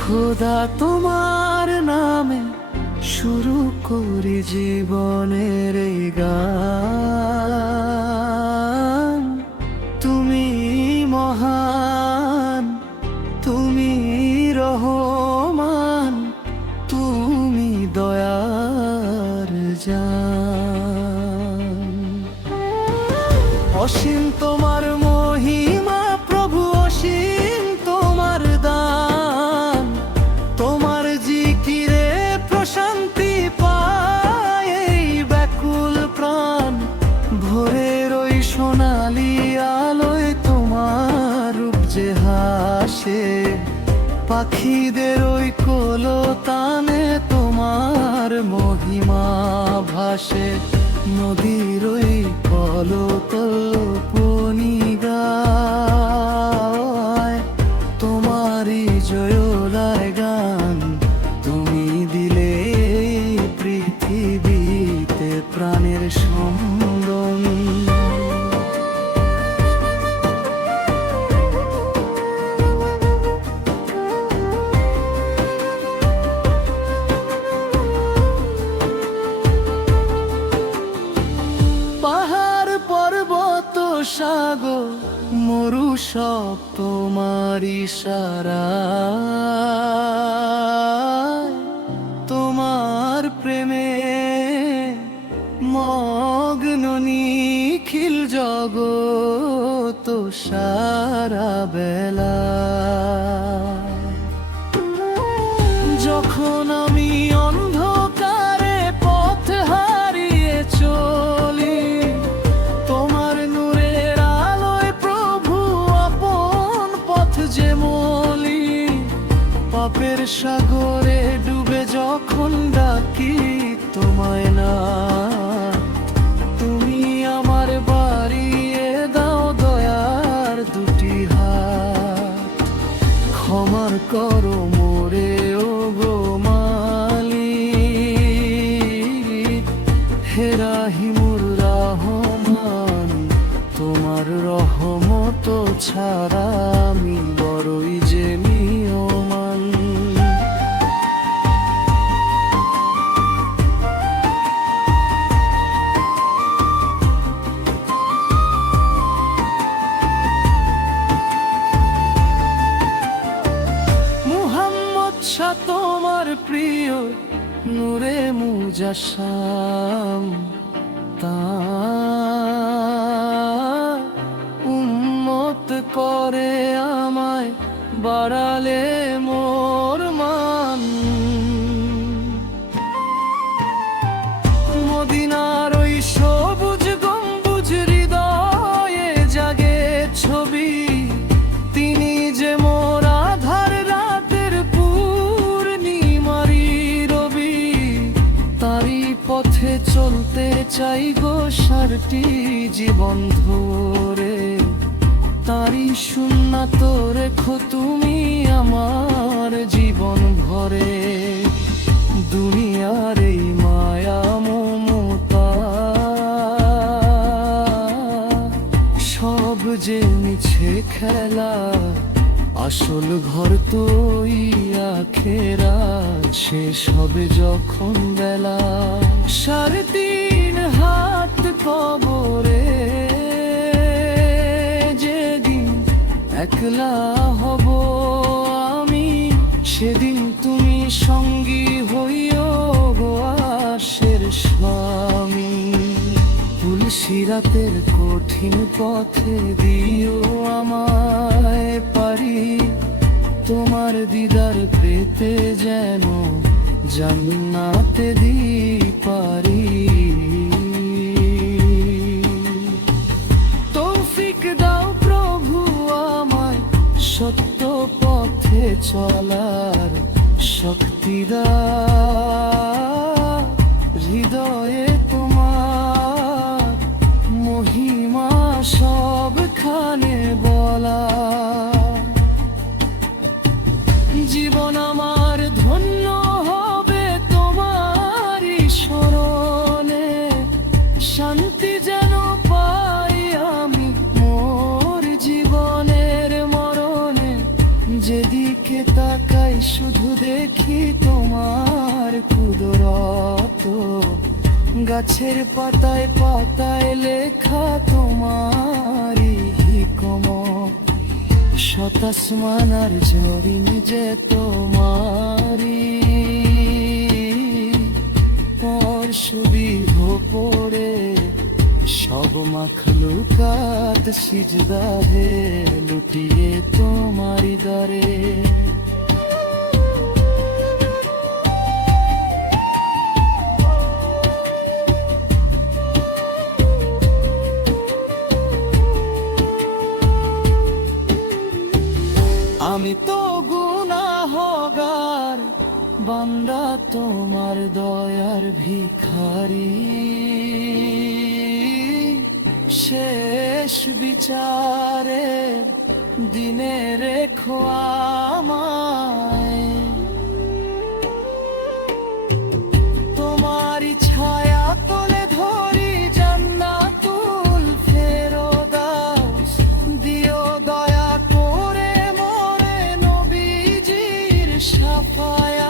খোদা তোমার নামে শুরু করি জীবনের এই গান। তুমি মহান, তুমি রহমান, তুমি দয়ার জান। অসীম তোমার মহিমা প্রভু, অসীম তোমার দান। তোমার জিকিরে প্রশান্তি পায় এই ব্যাকুল প্রাণ। ভোরের ওই সোনালি আলোয় তোমার রূপ যে হাসে, পাখিদের ওই কলতানে তোমার মহিমা ভাসে। নদীর ওই কলকল্পনি গায় তোমারই জয়লায় গান। তুমি দিলে এই পৃথিবীতে প্রাণের সম্বন। পাহাড় পর্বত সাগর মরু সব তোমার ইশারায়। তোমার প্রেমে মগ্ন নিখিল জগৎ সারা বেলা। যখন আমি অন্ধকারে পথ হারিয়ে চলি, তোমার নূরের আলোয় প্রভু আপন পথ যে মলি। পাপের সাগরে ডুবে যখন ডাকি তোমায় না, তুমি আমার বাড়িয়ে দাও দয়ার দুটি হাত। ক্ষমা করো মোরে ও গো মালিক, হে রাহিমুর রহমান। তোমার রহমত ছাড়া আমি বড়ই যে নিয়মান। মুহাম্মদ শাহ তোমার প্রিয় নূরে মুজাসসাম। তার উম্মত করে আমায় বাড়ালে মোর মান। মদিনার ওই সবুজ গম্বুজ হৃদয়ে জাগে ছবি। তিনি যে মোর আধার রাতের পূর্ণিমারি রবি। তারি পথে চলতে চাই গো সারটি জীবন ধরে। তারি সুন্নাত রেখো তুমি আমার জীবন ভরে। দুনিয়ার এই মায়া মমতা সব যে মিছে খেলা। আসল ঘর তো আখেরাত, শেষ হবে যখন বেলা। 3.5 হাত কবরে যেদিন একলা হব আমি, সেদিন তুমি সঙ্গী হইও গো আশের স্বামী। তুলসিরাতের কঠিন পথে দিও আমায় পারি, তোমার দিদার পেতে যেন জান্নাতে পারি। তৌফিক দাও প্রভু আমায় সত্য পথে চলার শক্তি দাও। হৃদয়ে তোমার মহিমা সবখানে বলা। জীবন আমার ধন্য হবে তোমারই স্মরণে। শান্তি যেন পাই আমি মোর জীবনের মরণে। যেদিকে তাকা তাকাই শুধু দেখি তোমার কুদরত, গাছের পাতায় পাতায় লেখা তোমারই হিকমত, শত আসমান আর জমিন যে তোমারই, তোর সুবিধ পড়ে সব মাখলুকাত সিজদা হে লুটিয়ে তোমারি দরে। আমি তো গুনাহগার বান্দা তোমার দয়ার ভিখারি, শেষ বিচারে দিনে রেখো আমায়, তোমারই ছায়া তলে ধরি জান্নাতুল ফেরদাউস, দিও দয়া করে মোরে নবীজির শাফায়াত।